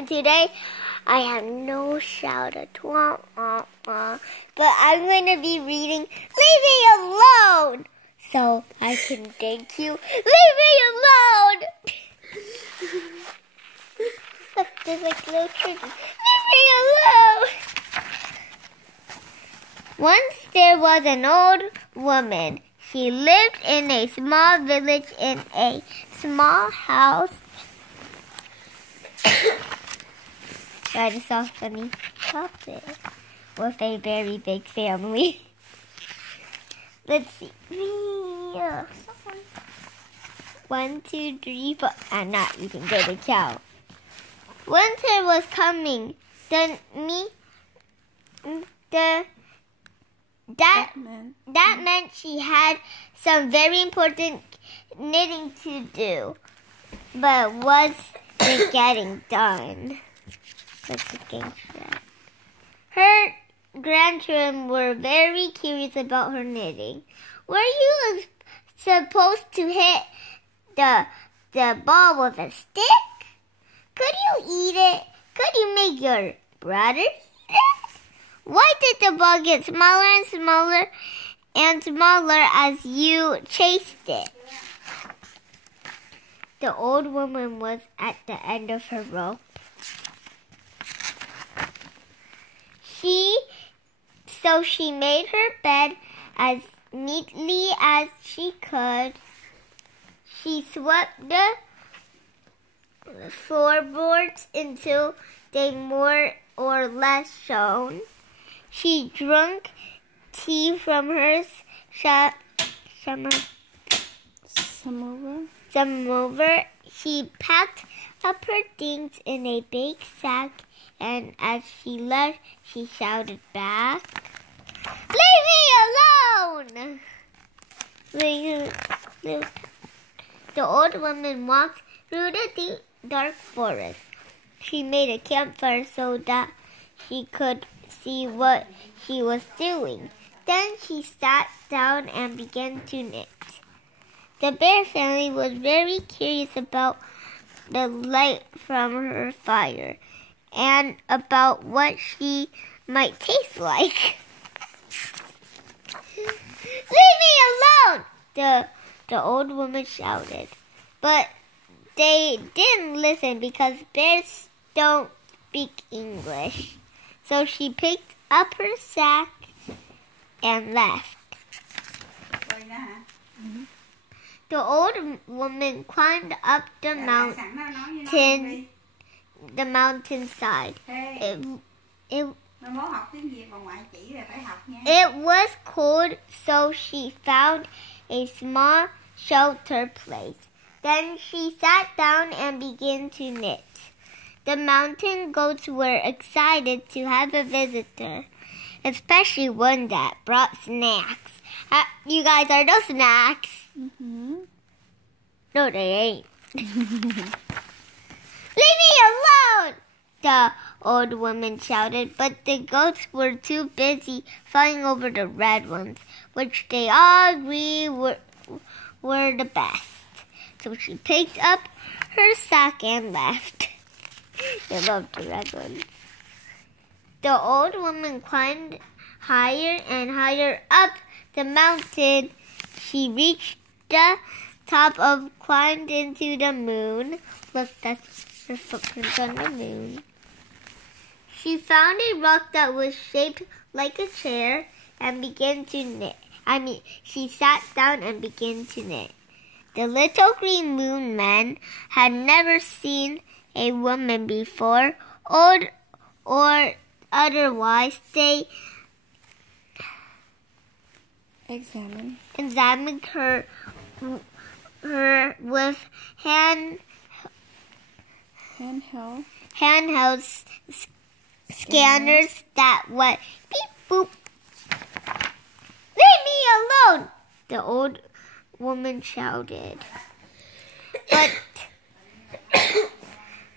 and today I have no shout out, but I'm going to be reading Leave Me Alone, so I can thank you. Leave me alone! Look, there's like little children. Leave me alone! Once there was an old woman. She lived in a small village in a small house. That is so funny. Topic. With a very big family. Let's see. 1, 2, 3, 4. I'm not even good to count. Winter was coming. That meant she had some very important knitting to do, but wasn't getting done. Let's just get that. Her grandchildren were very curious about her knitting. Were you supposed to hit the ball with a stick? Could you eat it? Could you make your brother eat it? Why did the ball get smaller and smaller and smaller as you chased it? The old woman was at the end of her rope. So she made her bed as neatly as she could. She swept the floorboards until they more or less shone. She drank tea from her samovar. She packed up her things in a big sack, and as she left, she shouted back, "Leave me alone!" The old woman walked through the deep, dark forest. She made a campfire so that she could see what she was doing. Then she sat down and began to knit. The bear family was very curious about the light from her fire and about what she might taste like. "Leave me alone!" the old woman shouted. But they didn't listen because bears don't speak English. So she picked up her sack and left. The old woman climbed up the mountainside. It was cold, so she found a small shelter place. Then she sat down and began to knit. The mountain goats were excited to have a visitor, especially one that brought snacks. You guys, are those snacks? Mm-hmm. No, they ain't. "Leave me alone!" the old woman shouted, but the goats were too busy fighting over the red ones, which they all agreed were the best. So she picked up her sack and left. They loved the red ones. The old woman climbed higher and higher up the mountain. She reached the top climbed into the moon. Look, that's her footprints on the moon. She found a rock that was shaped like a chair and began to knit. She sat down and began to knit. The little green moon men had never seen a woman before, old or otherwise. They examined her with handheld scanners that went beep boop. "Leave me alone!" the old woman shouted.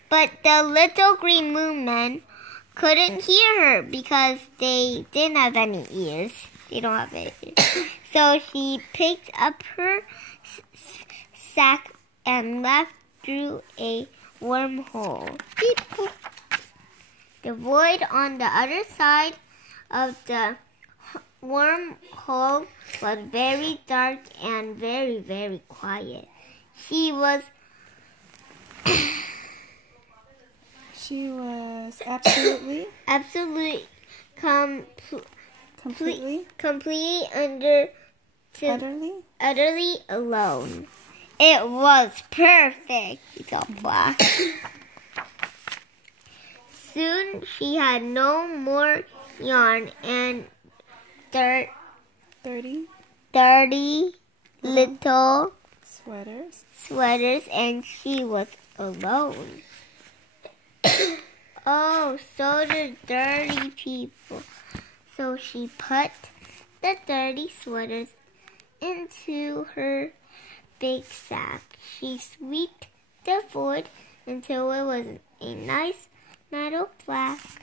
But the little green moon men couldn't hear her because they didn't have any ears. They don't have any ears. So she picked up her sack and left through a wormhole. Beep, boop. The void on the other side of the wormhole was very dark and very, very quiet. She was absolutely completely utterly alone. It was perfect. It's all black. Soon she had no more yarn and dirty little sweaters, and she was alone. Oh, so the dirty people. So she put the dirty sweaters into her big sack. She swept the void until it was a nice metal flask.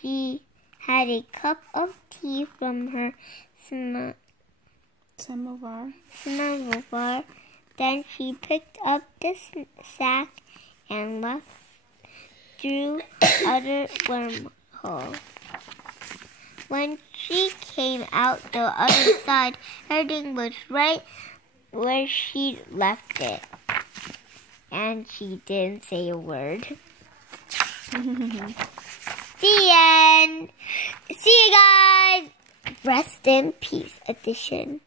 She had a cup of tea from her samovar. Then she picked up the sack and left through other wormhole. When she came out the other side, everything was right where she left it. And she didn't say a word. The end. See you guys. Rest in Peace edition.